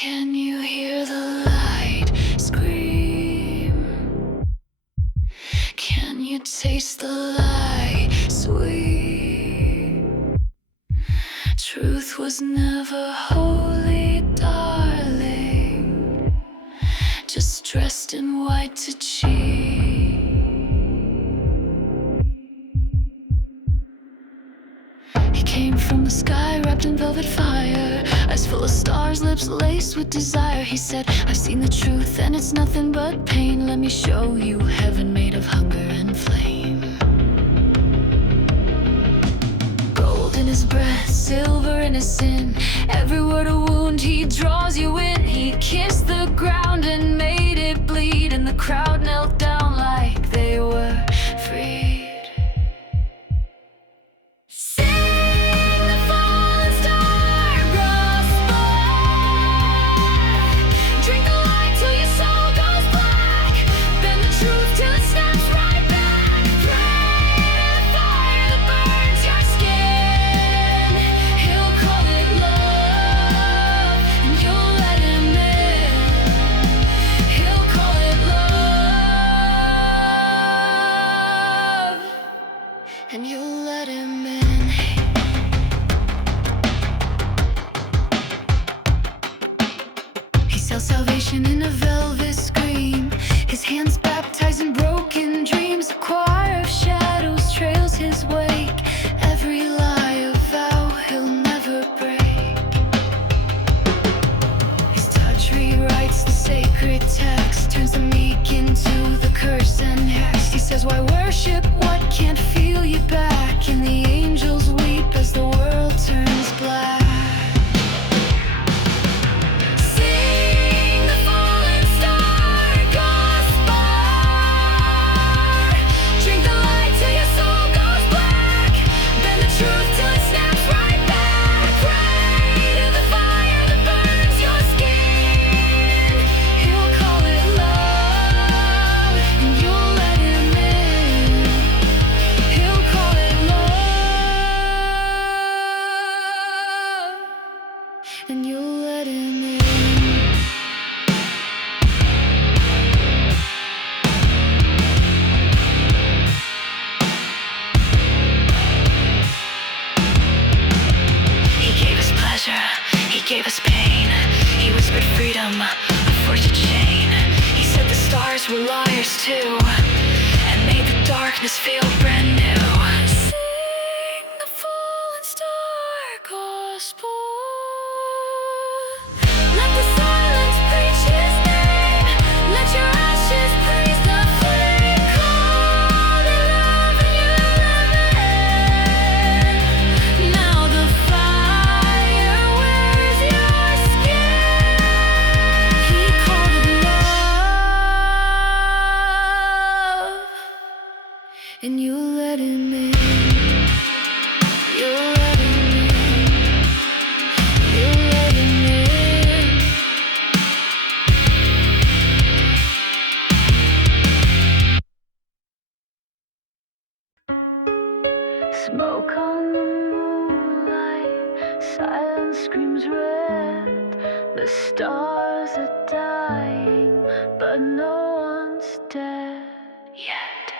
Can you hear the light scream? Can you taste the light sweet? Truth was never holy, darling, just dressed in white to cheat. He came from the sky, wrapped in velvet fire, eyes full of stars, lips laced with desire. He said, I've seen the truth and it's nothing but pain. Let me show you heaven made of hunger and flame. Gold in his breath, silver in his sin, every word a wound, he draws you in. He kissed the ground and made it bleed, and the crowd knelt down like they were freed. And you'll let him in. He sells salvation in a velvet scream, his hands baptized in broken dreams. A choir of shadows trails his wake, every lie a vow he'll never break. His touch rewrites the sacred text, turns the meek into the curse and hex. He says, why worship what can't feel you back? And the angels weep as the world turns black. Sing the fallen star gospel, drink the light till your soul goes black, bend the truth till it snaps right back. Pray to the fire that burns your skin, he'll call it love, and you'll let him in. He'll call it love, and you'll let him in. He gave us pleasure, he gave us pain. He whispered freedom, a forged chain. He said the stars were liars too, and made the darkness feel brand new. Sing the fallen star gospel. Let the silence preach his name. Let your ashes praise the flame. Call it love and you live in. Now the fire wears your skin. He called it love, and you let him in. You'll let him in. You'll let him in. Smoke on the moonlight, silence screams red. The stars are dying, but no one's dead yet.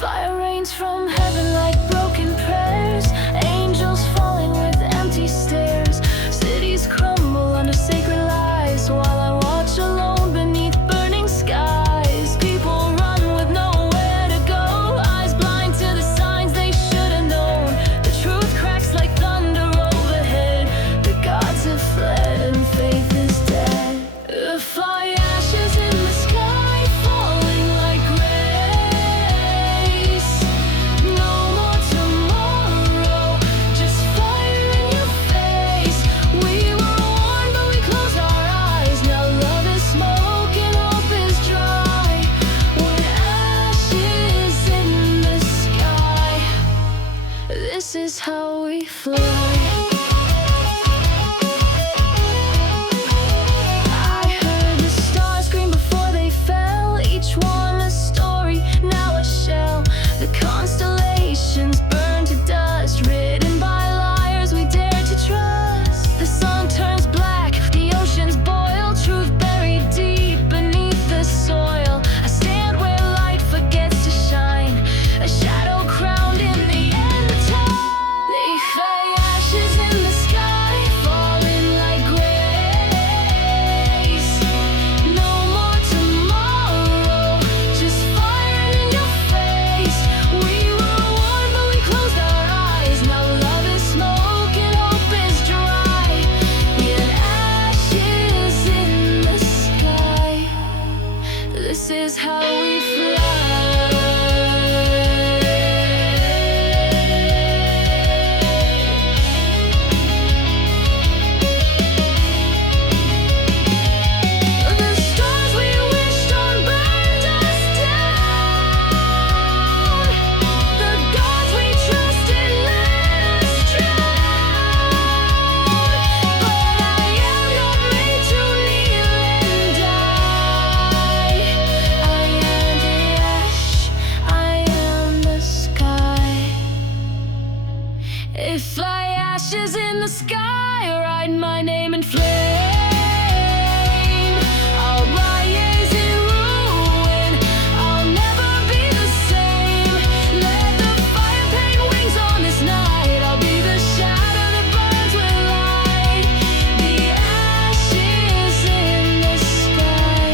Fire rains from heaven like broken prayers, angels falling with empty stares. Cities crumble under sacred lies, while I watch alone beneath burning skies. People run with nowhere to go, eyes blind to the signs they should have known. The truth cracks like thunder overhead, the gods have fled and faith is dead. The fly ashes in the sky, falling like grace. No more tomorrow, just fire in your face. We were warned, but we closed our eyes. Now love is smoke and hope is dry. We're ashes in the sky. This is how we fly. I heard the stars scream before they fell, each one a story. while we fly. The stars we wished on burned us down. The gods we trusted let us drown. But I am not made to kneel and die. I am the ash, I am the sky. If fly ashes in the sky, write my name in flame. I'll rise in ruin, I'll never be the same. Let the fire paint wings on this night. I'll be the shadow that burns with light. The ashes in the sky.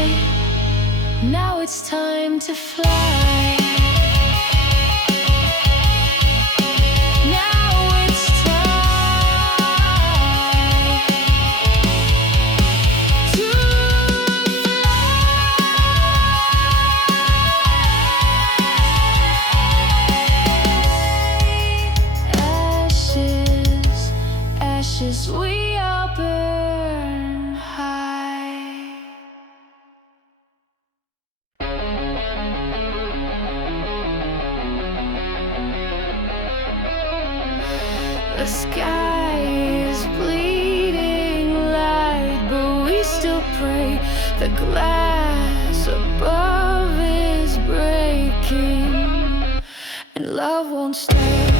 Now it's time to fly. Now it's time to fly. Ashes, ashes, we all burn high. The sky is bleeding light, but we still pray. The glass above is breaking, and love won't stay.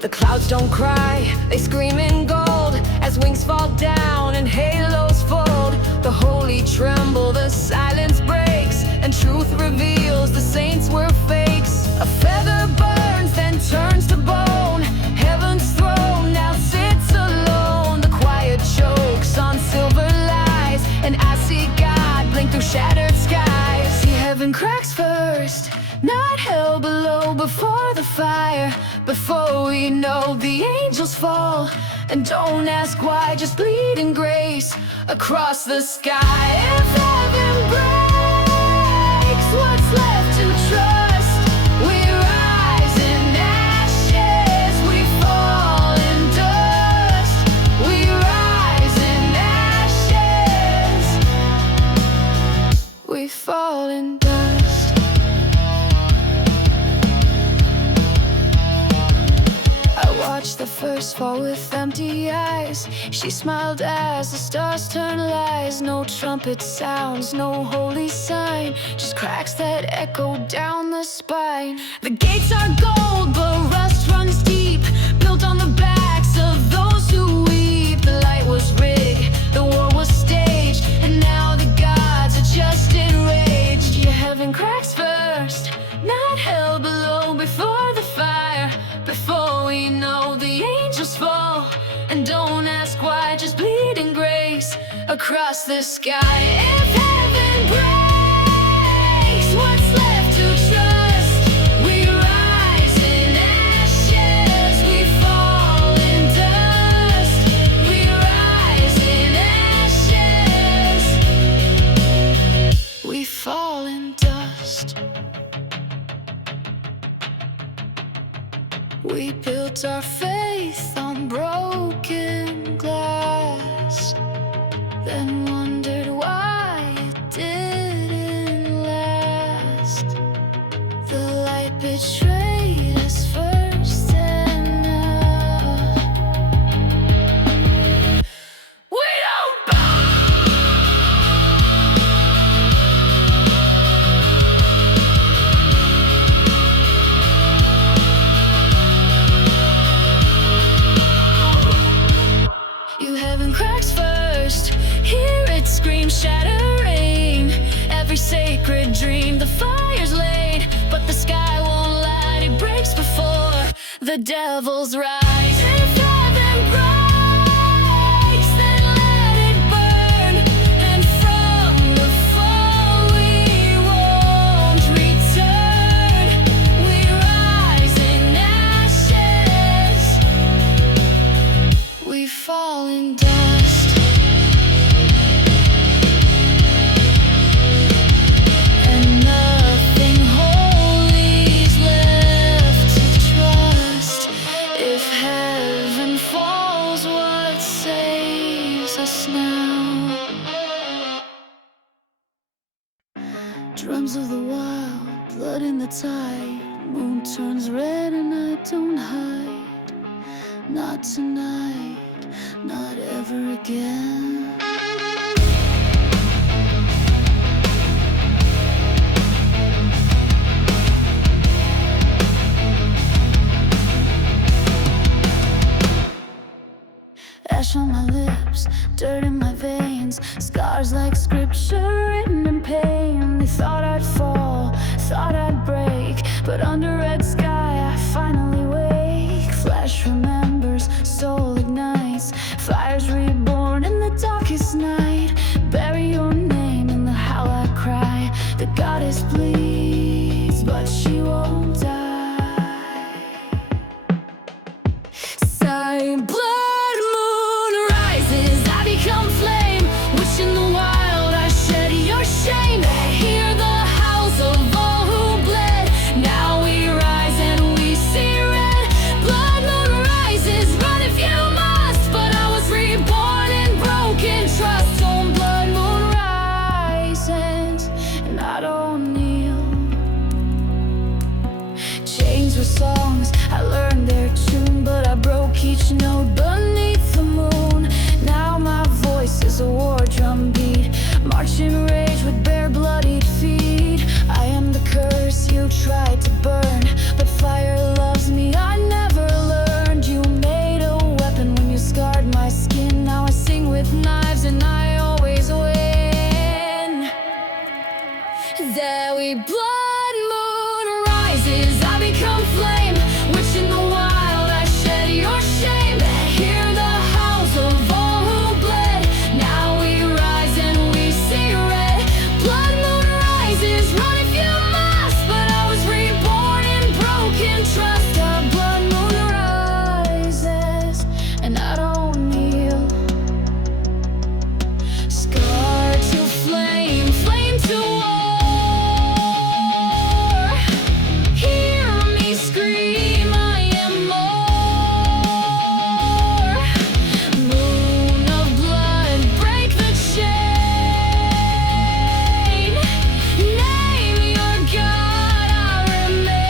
The clouds don't cry, they scream in gold as wings fall down and halos fold. The holy tremble, the silence breaks, and truth reveals the saints were fakes. A feather burns, then turns to bone. Heaven's throne now sits alone. The quiet chokes on silver lies, and I see God blink through shattered skies. See heaven cracks first, not hell below. Before the fire, before we know, the angels fall. And don't ask why, just bleed in grace across the sky. If heaven breaks, what's left to trust? We rise in ashes, we fall in dust. We rise in ashes, we fall in dust. Watched the first fall with empty eyes. She smiled as the stars turned lies. No trumpet sounds, no holy sign, just cracks that echo down the spine. The gates are gold, but rust runs deep, built on the backs of those who weep. The light was rigged, the war was staged, and now the gods are just enraged. Yeah, heaven cracks first, not hell below. Before the fire, before we know, the angels fall. And don't ask why, just bleed in grace across the sky. If heaven breaks, what's left to trust? We rise in ashes, we fall in dust. We rise in ashes, we fall in dust. We built our faith on broken glass, then wondered why it didn't last. The light betrayed us first, and now we don't bow. Heaven cracks first, hear it scream, shattering every sacred dream. The fire's laid, but the sky won't light. It breaks before the devil's rise. If heaven breaks, then let it burn, and from the fall we won't return. We rise in ashes, we fall in dust. Drums of the wild, blood in the tide. Moon turns red and I don't hide. Not tonight, not ever again. Ash on my lips, dirt in my veins, scars like scripture written in pain. They thought I'd fall, thought I'd break, but under red sky I finally wake. Flesh remembers, soul ignites, fire's reborn in the darkest night. Bury your name in the howl I cry. The goddess bleeds, but she won't die. Sigh, blood moon rises, I become flame. Witch in the wild, I shed your shame. Hear the howls of all who bled. Now we rise and we see red. Blood moon rises, run if you must. But I was reborn in broken trust. On blood moon rises, and I don't kneel. Chains were songs, I learned their tune, but I broke each note beneath the moon. Now my voice is a war drum beat, marching rage with bare bloodied feet. I am the curse you tried to burn, but fire loves me, I never learned. You made a weapon when you scarred my skin. Now I sing with knives and I always win. There we blood moon rises, I become flame. Witch in the wild, I shed your shame. Hear the howls of all who bled. Now we rise and we see red. Blood moon rises, run if you must. But I was reborn in broken trust. Our blood moon rises, and I don't kneel. Scar to flame, flame to war. Hear me scream, I am more. Moon of blood, break the chain. Name your God, I remain.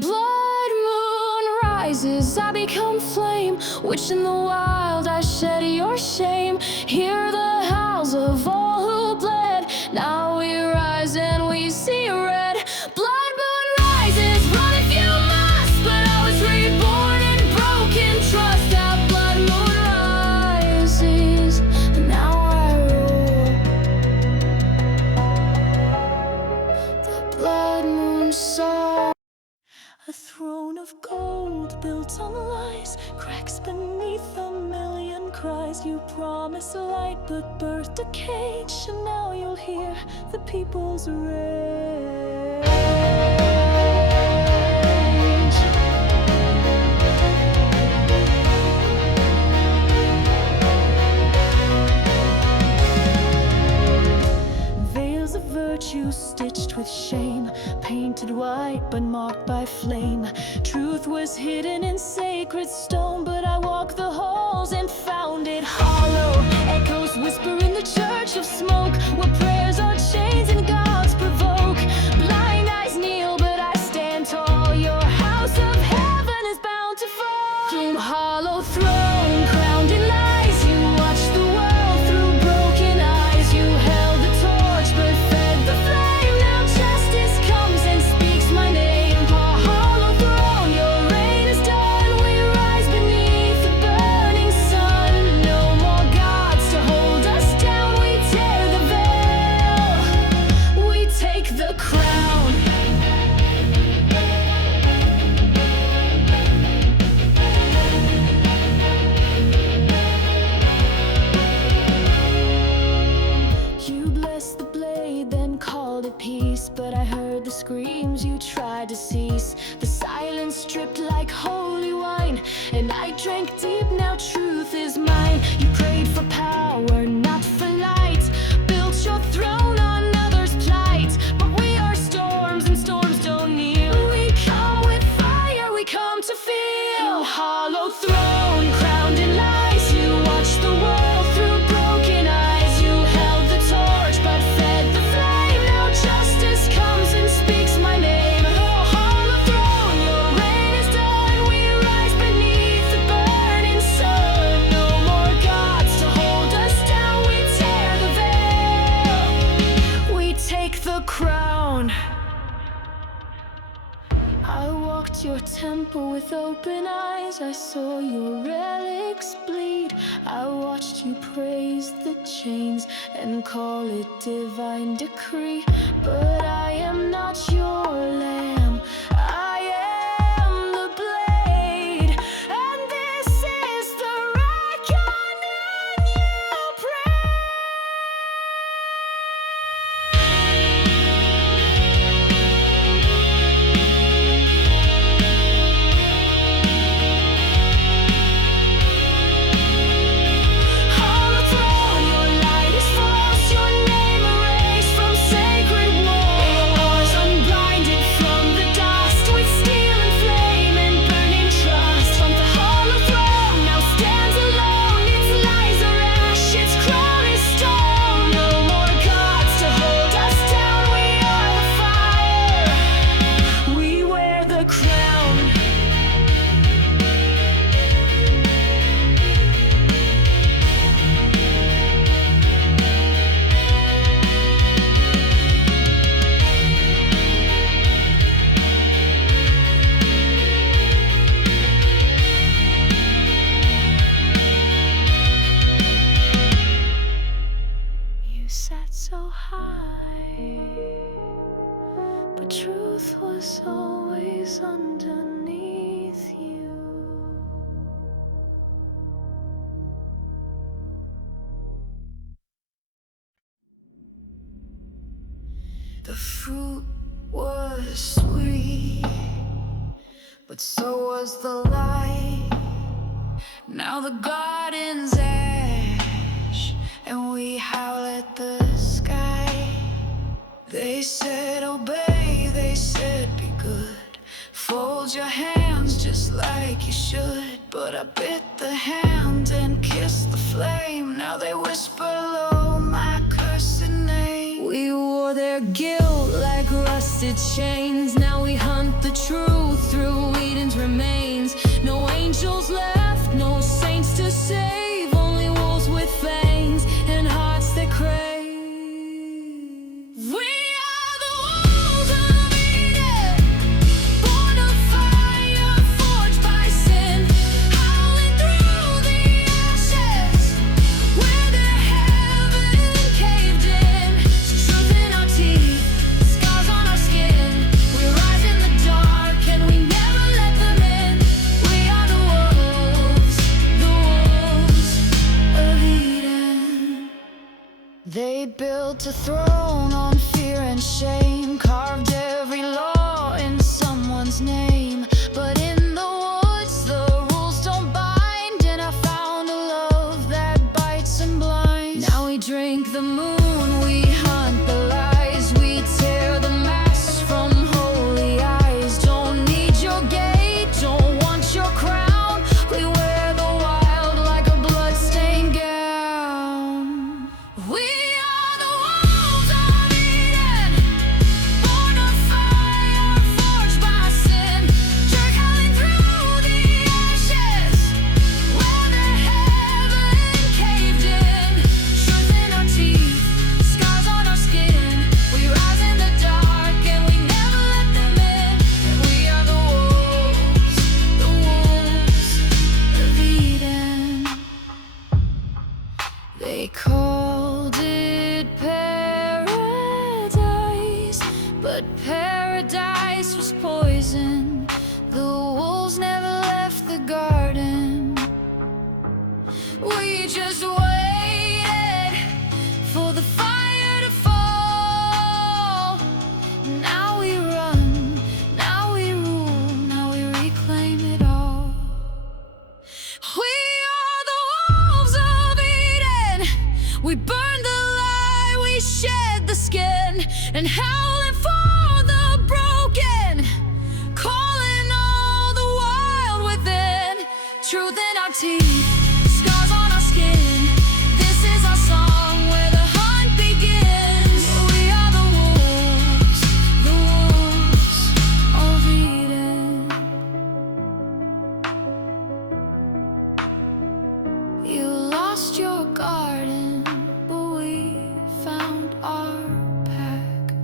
Blood moon rises, I become flame. Witch in the wild, I shed your shame. Hear the howls of all who bled. Now we rise and we see red. Blood moon rises, run if you must. But I was reborn in broken trust. Our blood moon rises, and now I rule. The blood moon song. A throne of gold built on lies, cracks beneath a million cries. You promised light but birthed a cage, and now you'll hear the people's rage. Veils of virtue stitched with shame, painted white but marked by flame. Truth was hidden in sacred stone, but I walked the halls and found it hollow. Echoes whisper in the church of smoke, where prayers are chains and gods provoke. Blind eyes kneel, but I stand tall. Your house of heaven is bound to fall. From hollow throne, crowned in lies, you watched the world through broken eyes. You held the torch, but fed the flame. Now justice comes and speaks my name. Hollow throne, your reign is done. We rise beneath the burning sun. No more gods to hold us down. We tear the veil, we take the crown. You blessed the blade, then called it peace. But I heard the screams you tried to cease. The silence stripped like holy wine, and I drank deep, now truth is mine. You prayed for power, not for light. Built your throne on others' plight. But we are storms, and storms don't kneel. We come with fire, we come to feel. Hollow throne, crowned in lies. You watch the world through broken eyes. with open eyes, I saw your relics bleed. I watched you praise the chains and call it divine decree. But I am not your lamb, I am the blade, and this is the reckoning you pray. You sat so high, but truth was always underneath you. The fruit was sweet, but so was the light. Now the garden's ash, and we howl at the sky. They said obey, they said be good, fold your hands just like you should. But I bit the hand and kissed the flame. Now they whisper low my cursed name. We wore their guilt like rusted chains. Now we hunt the truth through Eden's remains. No angels left, no saints to save, only wolves with fangs and hearts that crave. We are the wolves of Eden, born of fire, forged by sin, howling through the ashes where the heaven caved in. Truth in our teeth, scars on our skin. We rise in the dark and we never let them in. We are the wolves of Eden. They built a throne on fear and shame, carved every law in someone's name. But in the woods the rules don't bind, and I found a love that bites and blinds. Now we drink the moon, we hunt the lies, we tear the masks from holy eyes. Don't need your gate, don't want your crown, we wear the wild like a bloodstained gown. We are the wolves of Eden, born of fire, forged by sin, jerk howling through the ashes where the heaven caved in. Truth in our teeth, scars on our skin. We rise in the dark and we never let them in. We are the wolves of Eden. They called it paradise, but paradise was poison. The wolves never left the garden. We just waited for the fire to fall. Now we run, now we rule, now we reclaim it all. We are the wolves of Eden. We burn the lie, we shed the skin, and howling for the broken, calling all the wild within. Truth in our teeth, scars on our skin. This is our song where the hunt begins. We are the wolves of Eden. You lost your garden, but we found our pack.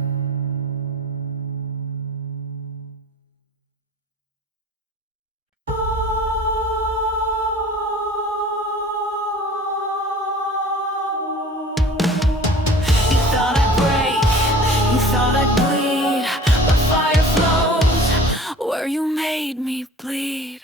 made me bleed.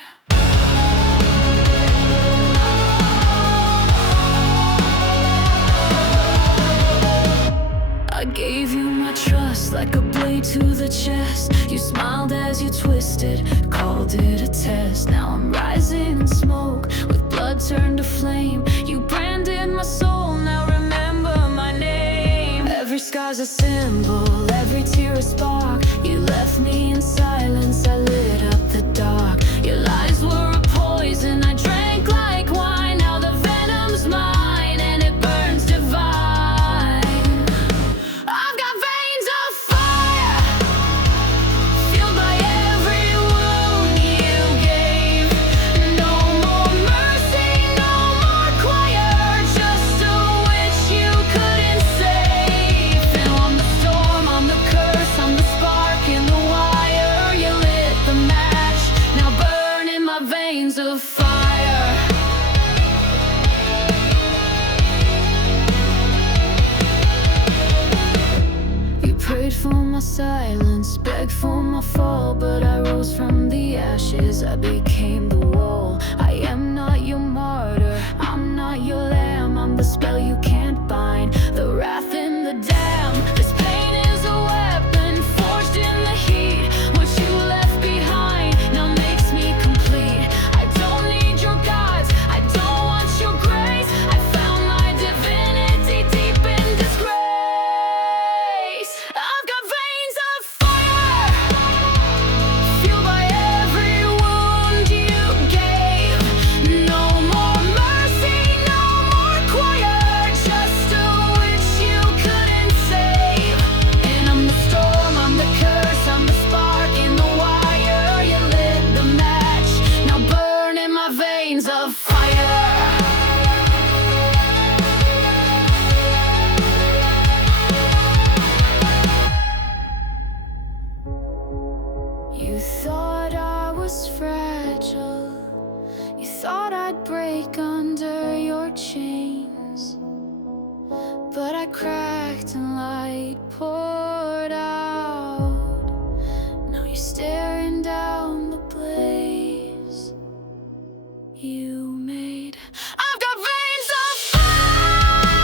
I gave you my trust like a blade to the chest. You smiled as you twisted, called it a test. Now I'm rising in smoke, with blood turned to flame. You branded my soul, now remember my name. Every scar's a symbol, every tear a spark. You left me in silence, I lit up the dark. Your lies were a poison, I drank like wine. Now the venom's mine, and it burns divine. I've got veins of fire, fueled by every wound you gave. No more mercy, no more choir, just a witch you couldn't save. And I'm the storm, I'm the curse, I'm the spark in the wire. You lit the match, now burn in my veins of fire. You prayed for my silence, begged for my fall, but I rose from the ashes, I became the wall. I am not your martyr, I'm not your lamb. I'm the spell you can't bind, the wrath in the dam. This pain is a weapon forged in the heat. What you left behind now makes me complete. I don't need your gods, I don't want your grace. I found my divinity deep in disgrace. I've got veins of fire, fueled by every wound you gave. No more mercy, no more choir, just a witch you couldn't save. And I'm the storm, I'm the curse, I'm the spark in the wire. You lit the match, now burn in my veins of fire. You thought I was fragile, you thought I'd break under your chains, but I cracked and light poured out. Now you're staring down the blaze you made. I've got veins of fire,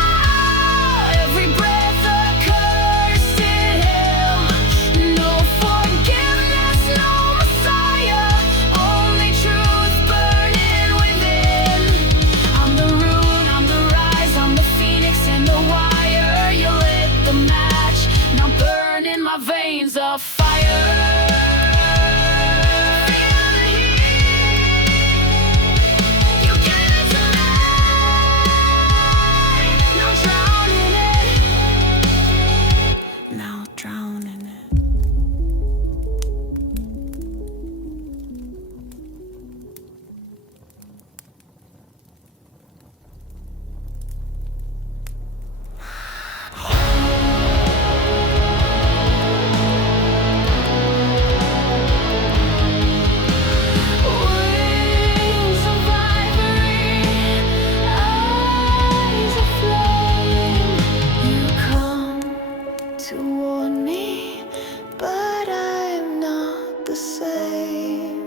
every breath a cursed hymn. No forgiveness, no Messiah, only truth burning within. I'm the rune, I'm the rise, I'm the phoenix in the wire. You lit the match, now burn in my veins of fire. Feel the heat, you gave it to me, now drown in it, now drown in it. Wings of ivory, eyes of flame. You come to warn me, but I'm not the same.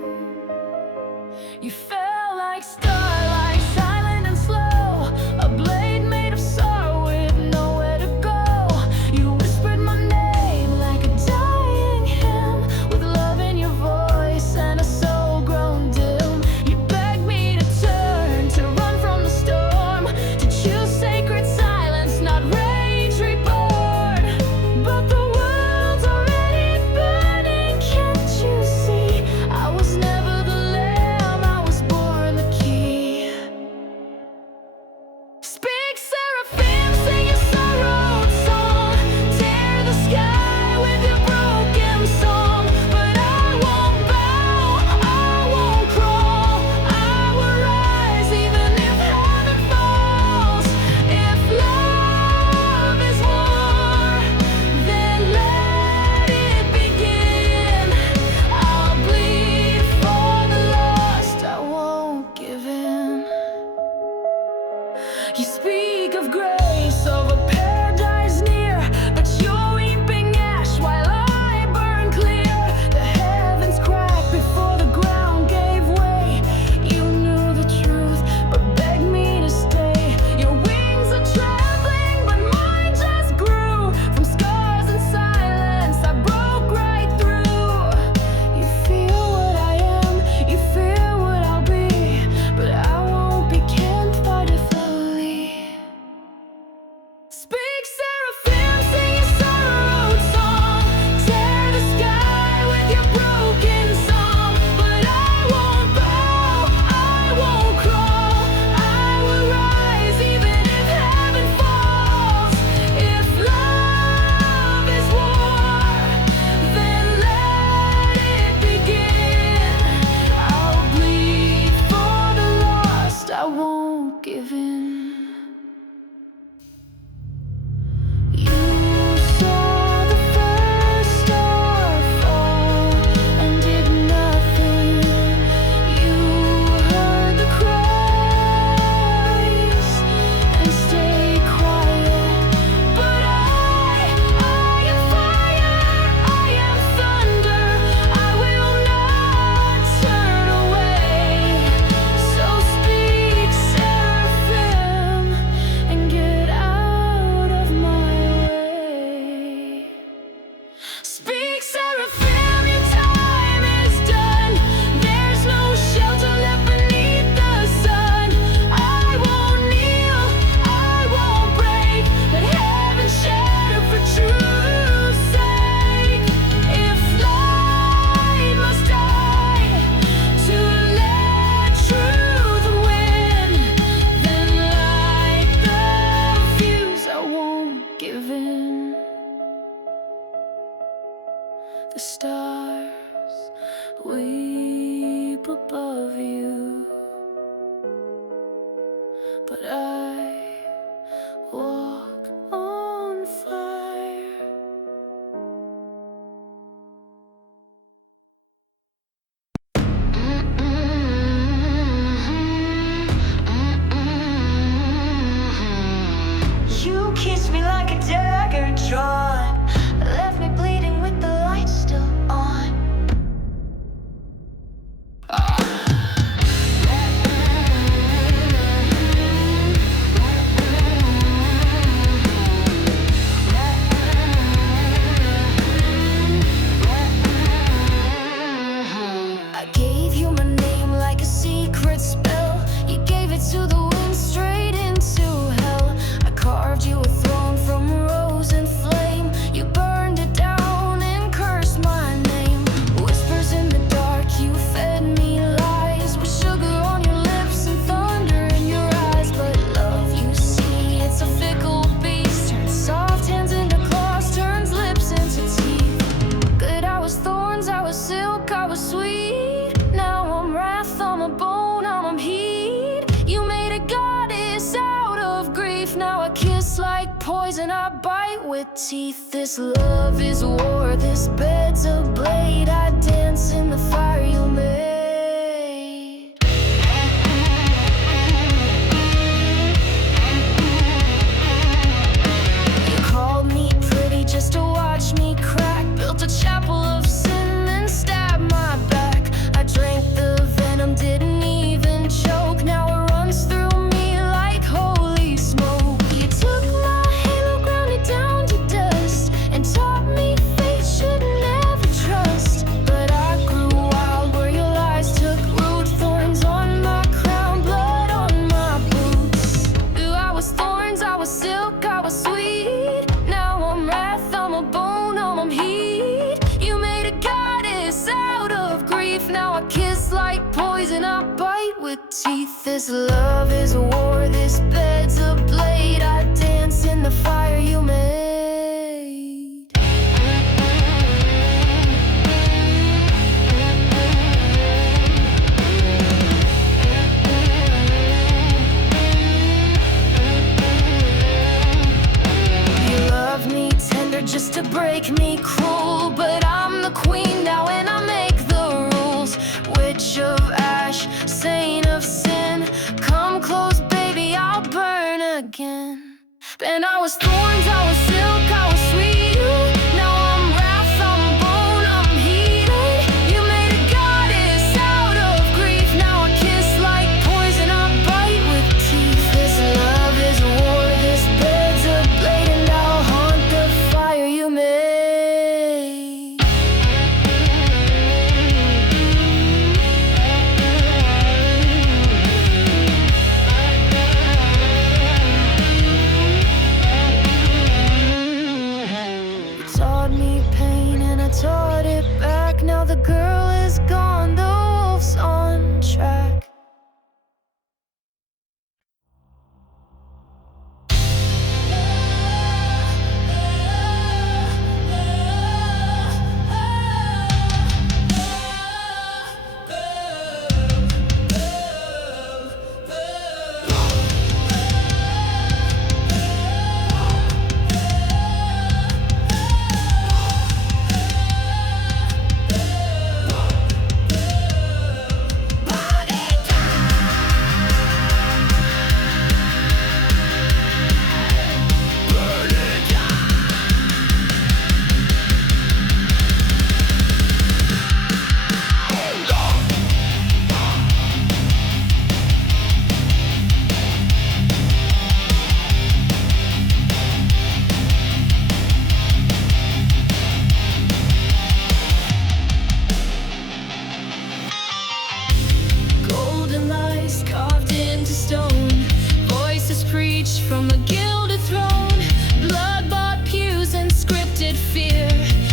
You fell like starlight, silent and slow, a blade made of sorrow with nowhere to go. You whispered my name like a dying hymn, with love in your voice and a soul grown dim. You begged me to turn, to run from the storm, to choose sacred silence, not rage reborn. But the world's already burning, can't you see? I was never the lamb, I was born the key. Speak, seraphim, sing your sorrow song, tear the sky with your broken song. But I won't bow, I won't crawl, I will rise even if heaven falls. If love is war, then let it begin. I'll bleed for the lost, I won't give in. You speak of grace, of a paradise near, but you're weeping ash while I burn clear. The heavens crack before the ground won't give in. You saw the first star fall and did nothing. You heard the cries and stayed quiet. But I am fire, I am thunder. I will not turn away. So speak, seraphim, and get out of my way. Speak, seraphim, your time is done. There's no shelter left beneath the sun. I won't kneel, I won't break. Let heaven shatter for truth's sake. If light must die to let truth win, then light the fuse. I won't give in. The stars weep above you, but I walk on fire. You kissed me like a dagger drawn, left me bleeding with the light still on. I gave you my name like a secret spell. You gave it to the wind straight into hell. I carved you a throne from rose and flame. You burned it down and cursed my name. Whispers in the dark, you fed me lies, with sugar on your lips and thunder in your eyes. But love, you see, it's a fickle beast. Turns soft hands into claws, turns lips into teeth. Good, I was thorns, I was silk, I was sweet. Now I'm wrath, I'm a bone, I'm heat. You made a goddess out of grief. Now I kiss like poison, I bite with teeth. This love is war, this bed's a blade. I dance in the fire you made. You called me pretty just to watch me crack. Built a chapel of sin and stabbed my back. I drank the venom, didn't even choke. Now it runs through me like holy smoke. You took my halo, ground it down to dust, and taught me fate should never trust. But I grew wild where your lies took root. Thorns on my crown, blood on my boots. Ooh, I was thorns, I was silk, I was sweet. Now I'm wrath, I'm a bone, I'm heat. You made a goddess out of grief. Now I kiss like poison, I bite with teeth. This love is a war, this bed's a blade. I dance in the fire you made. You love me tender just to break me cruel. But I'm the queen now and I make the rules. Witch of ash, saint of sin, come close baby, I'll burn again. And I was thorns, I was silk, I was sweet. Now I'm wrath, I'm bone, I'm heated. You made a goddess out of grief. Now I kiss like poison, I bite with teeth. This love is war, this bed's a blade, and I'll haunt the fire you made. from a gilded throne. Blood-bought pews and scripted fear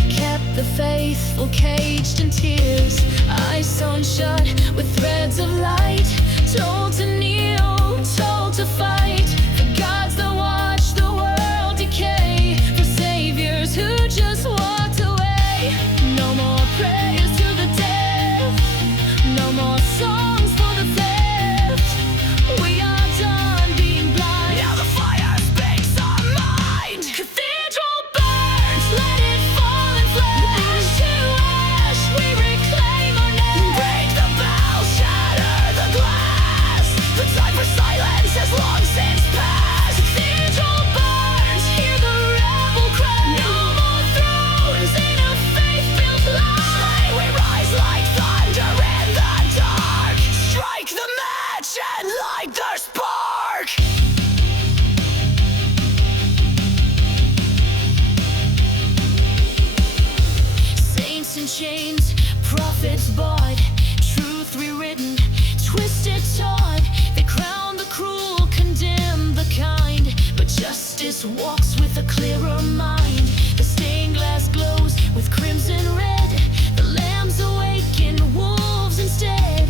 kept the faithful caged in tears. Eyes sewn shut with threads of light, told to kneel, told to fight for gods that watch the world decay, for saviors who just walked away. No more prayers to the dead, no more songs for the theft. We are done being blind. Now the fire speaks our mind. Cathedral burns, let it fall and flame. Ash to ash, we reclaim our name. Break the bell, shatter the glass. The time for silence has long since passed. Cathedral burns, hear the rebel cry. No more thrones in a faith-built lie. We rise like thunder in the dark. Strike the match and light the spark. Saints in chains, prophets bought, truth rewritten, twisted, taught. They crown the cruel, condemn the kind, but justice walks with a clearer mind. The stained glass glows with crimson red. The lambs awaken, wolves instead.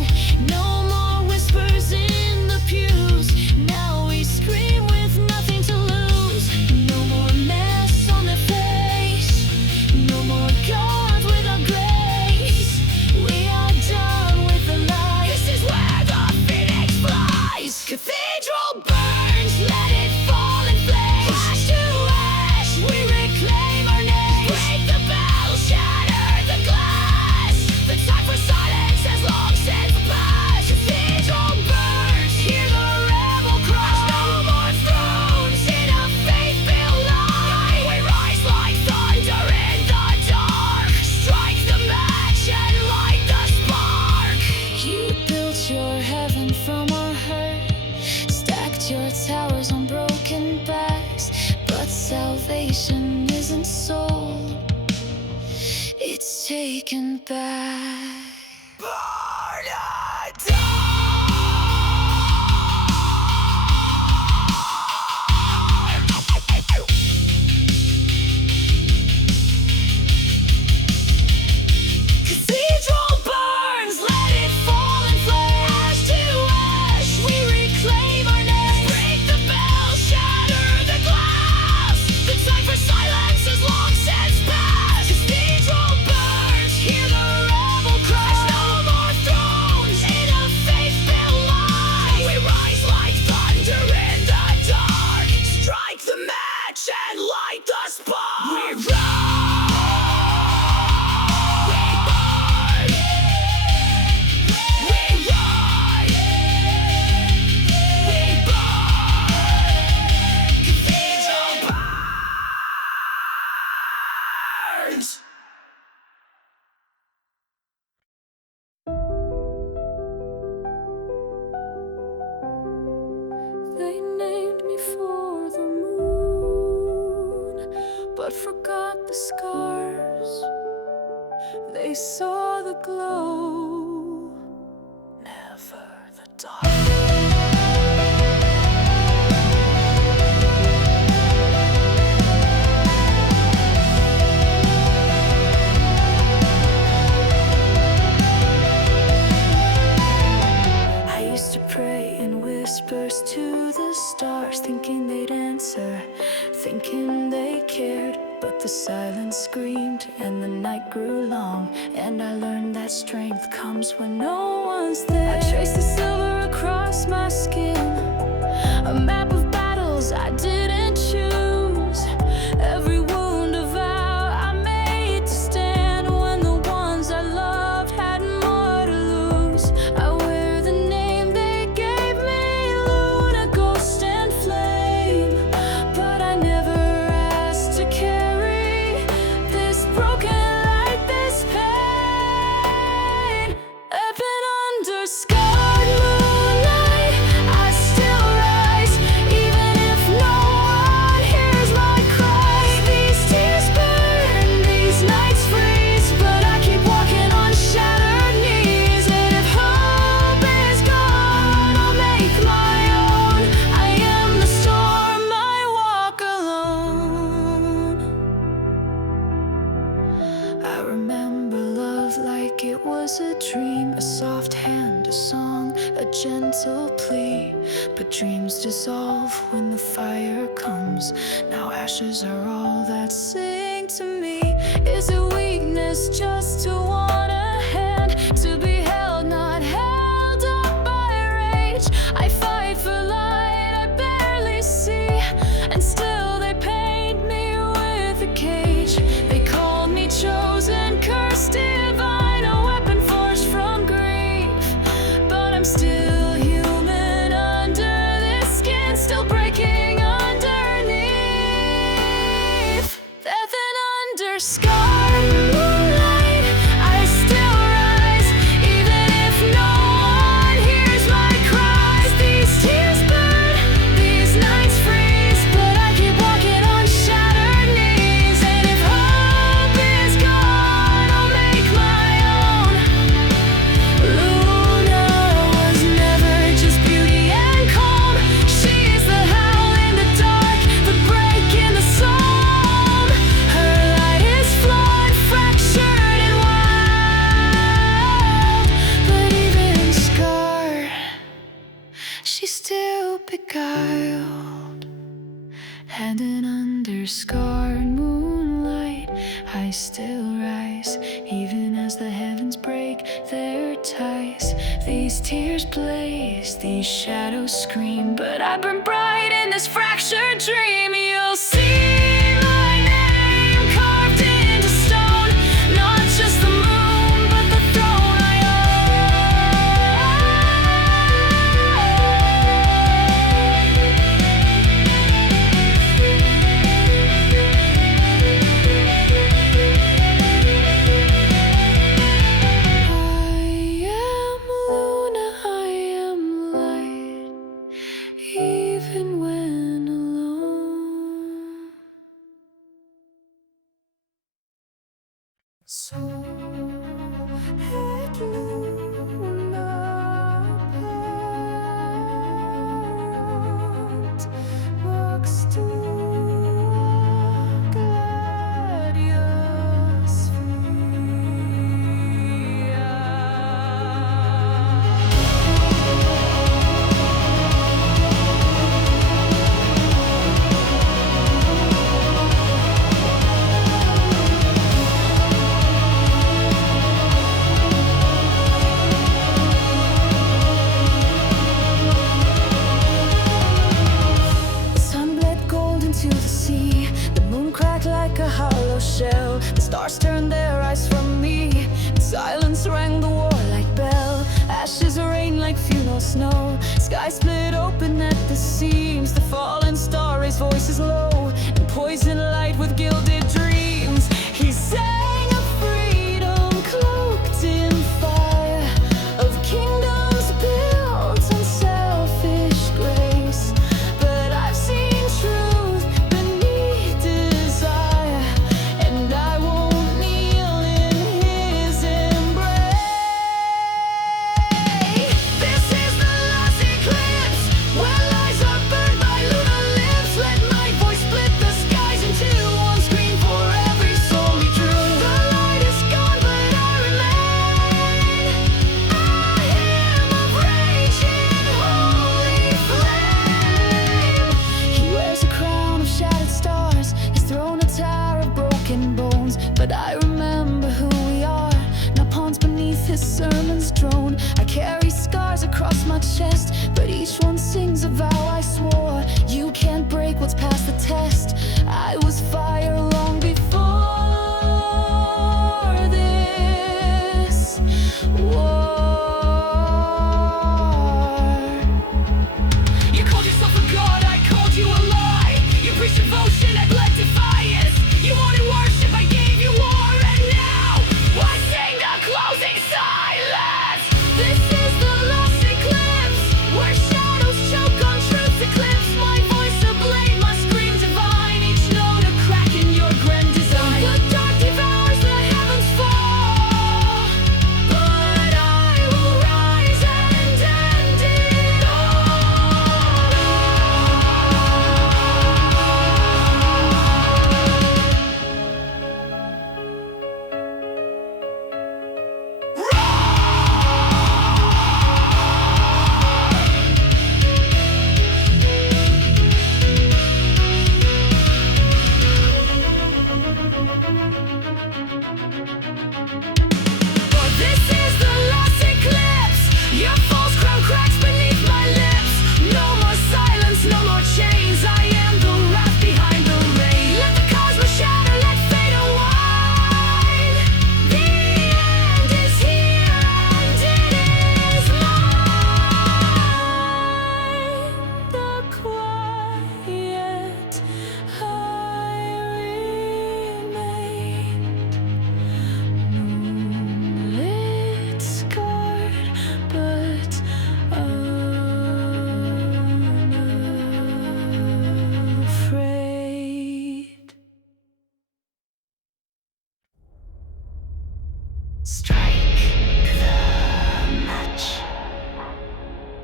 No more whispers in the pews. Now we scream with nothing to lose. No more masks on their face, no more gods without grace. We are done with the lies. This is where the phoenix flies. Cathedral burns, let it fall in flames. Ash to ash, we reclaim our names. Break the bell, shatter the glass. The time for silence has long since passed. Cathedral burns, hear the rebel cry. No more thrones in a faith-built lie. We rise like thunder in the dark. Strike the match and light the spark. You built your heaven from our hurt, stacked your towers on broken backs, but salvation isn't sold, it's taken back. Burn it down. Cathedral burns, let it fall in flames. Ash to ash, we reclaim our names. Break the bell, shatter the glass. The time for silence has long since passed. Cathedral burns, hear the rebel cry. There's no more thrones in a faith-built lie. We rise like thunder in the dark. Strike the match and light the spark. We rise. We burn. We rise. We burn. Cathedral burns. They named me for the moon, but forgot the scars. They saw the glow, never the dark. I used to pray in whispers to the stars, thinking they'd answer, thinking they cared. But the silence screamed and the night grew long, and I learned that strength comes when no one's there. I traced the silver across my skin, a map of battles I didn't choose. Every wound a vow I made to stand when the ones I loved had more to lose. I wear the name they gave me, Luna, ghost and flame, but I never asked to carry this broken light, this pain. I've been under scarred moonlight, I stay Shadows dissolve when the fire comes. Now ashes are all that sing to me. Is it weakness just to want a hand, to be held, not held up by rage? I fight for light I barely see, and still they paint me with a cage. They called me chosen, cursed, divine, a weapon forged from grief. But I'm still human under this skin, still breaking underneath. Death and under scarred moonlight, I still rise, even if no one hears my cries. These tears burn, these nights freeze, but I keep walking on shattered knees. And if hope is gone, I'll make my own. Luna was never just beauty and calm. She is the howl in the dark, the break in the psalm. Her light is flawed, fractured and wild, but even scarred, she's still beguiled. And in under scarred moonlight, I still rise, even as the heavens break their ties. These tears blaze, these shadows scream, but I burn bright in this fractured dream. You'll see my name carved into stone, not just the moon, but the throne I am Luna, I am light, even when alone. So et Luna parent vox tua gladius The sun bled gold into the sea, the moon cracked like a hollow shell. The stars turned their eyes from me, and silence rang the warlike bell. Ashes rain like funeral snow, sky split open at the seams. The fallen star raised voices low, and poison light with gilded dreams. He sang of freedom cloaked in fire, of kingdoms built on selfish grace. But I've seen truth beneath desire, and I won't kneel in his embrace. This is the last eclipse, where lies are burned by lunar lips. Let my voice split the skies into one scream Strike the match,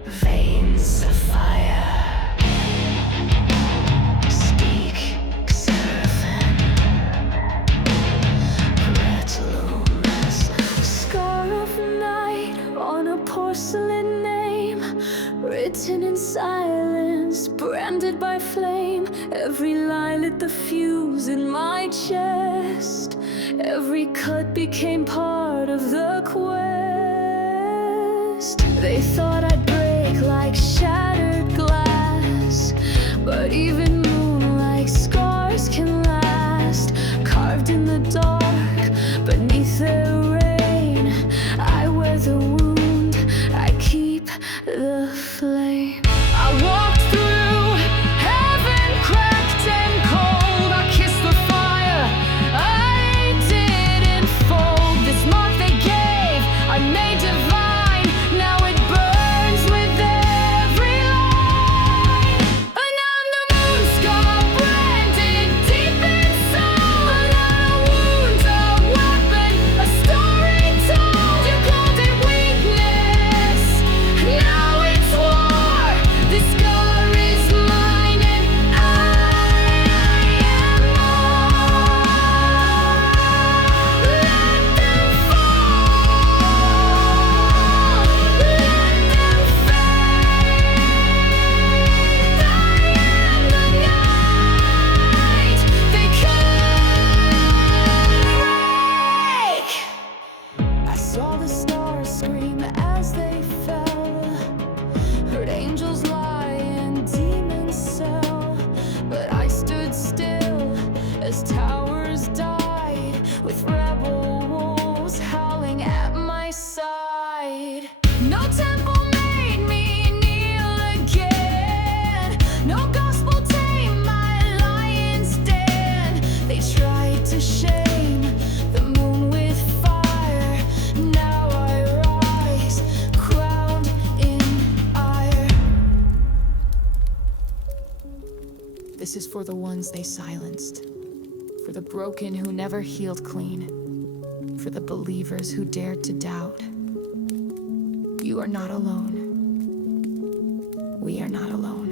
veins of fire. Speak, seraphim, petalums. Scar of night on a porcelain name, written in silence, branded by flame. Every lie lit the fuse in my chest. Every cut became part of the quest. They thought I'd break like shattered glass, but even moonlight scars can last. Carved in the dark, beneath the rain, I wear the wound, I keep the flame. I walked through heaven, cracked and cold. I kissed the fire, I didn't fold. This mark they gave, I made divine. Now it burns with every line. And I'm the Moonscar, branded deep in soul. Another wound, a weapon, a story told. You called it weakness, now it's war. This scar is mine and I am more. Let them fall, let them fade. I am the night they couldn't break. I saw the stars scream as they fell, heard angels lie and demons sell. But I stood still as towers died, with rebel wolves howling at my side. No temple made me kneel again, no gospel tame my lion's den. They tried to shame the moon with fire. Now I rise, crowned in ire. This is for the ones they silenced, for the broken who never healed clean, for the believers who dared to doubt. You are not alone. We are not alone.